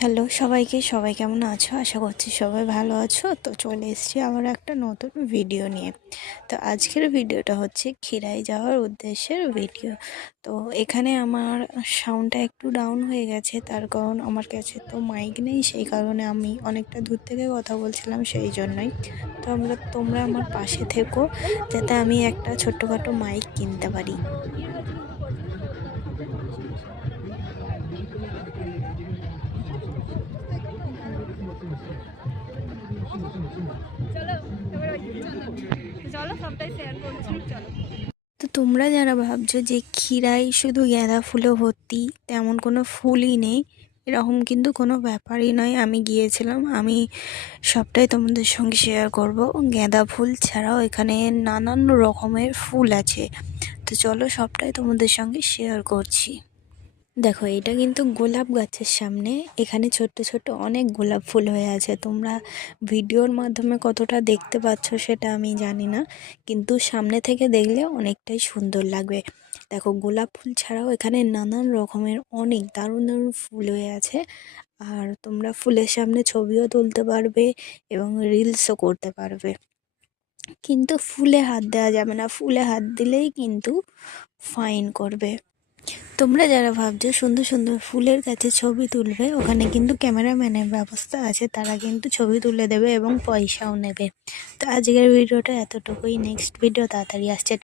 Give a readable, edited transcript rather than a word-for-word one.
Hello সবাইকে, সবাই কেমন আছো? আশা করছি সবাই ভালো আছো। তো চলে এসেছি আবার একটা নতুন ভিডিও নিয়ে। তো আজকের ভিডিওটা হচ্ছে খিরাই যাওয়ার উদ্দেশ্যের ভিডিও। তো এখানে আমার সাউন্ডটা একটু ডাউন হয়ে গেছে, তার কারণ আমার কাছে তো মাইক নেই, সেই কারণে আমি অনেকটা দূর থেকে কথা বলছিলাম, সেই জন্যই। তো তোমরা আমার পাশে থেকো, যাতে আমি একটা ছোট্টখাটো মাইক কিনতে পারি। তো তোমরা যারা ভাবছো যে ক্ষীরাই শুধু গাঁদা ফুলে ভর্তি, তেমন কোনো ফুলই নেই, এরকম কিন্তু কোনো ব্যাপারই নয়। আমি গিয়েছিলাম, আমি সবটাই তোমাদের সঙ্গে শেয়ার করব। গাঁদা ফুল ছাড়াও এখানে নানান রকমের ফুল আছে। তো চলো সবটাই তোমাদের সঙ্গে শেয়ার করছি। দেখো, এটা কিন্তু গোলাপ গাছের সামনে। এখানে ছোট্ট ছোট্ট অনেক গোলাপ ফুল হয়ে আছে। তোমরা ভিডিওর মাধ্যমে কতটা দেখতে পাচ্ছ সেটা আমি জানি না, কিন্তু সামনে থেকে দেখলে অনেকটাই সুন্দর লাগবে। দেখো, গোলাপ ফুল ছাড়াও এখানে নানান রকমের অনেক দারুণ দারুণ ফুল হয়ে আছে। আর তোমরা ফুলের সামনে ছবিও তুলতে পারবে এবং রিলসও করতে পারবে। কিন্তু ফুলে হাত দেওয়া যাবে না, ফুলে হাত দিলেই কিন্তু ফাইন করবে। তোমরা যারা ভাবছো সুন্দর সুন্দর ফুলের কাছে ছবি তুলবে, ওখানে কিন্তু ক্যামেরাম্যানের ব্যবস্থা আছে, তারা কিন্তু ছবি তুলে দেবে এবং পয়সাও নেবে। তো আজকের ভিডিওটা এতটুকুই, নেক্সট ভিডিও তাড়াতাড়ি আসছে।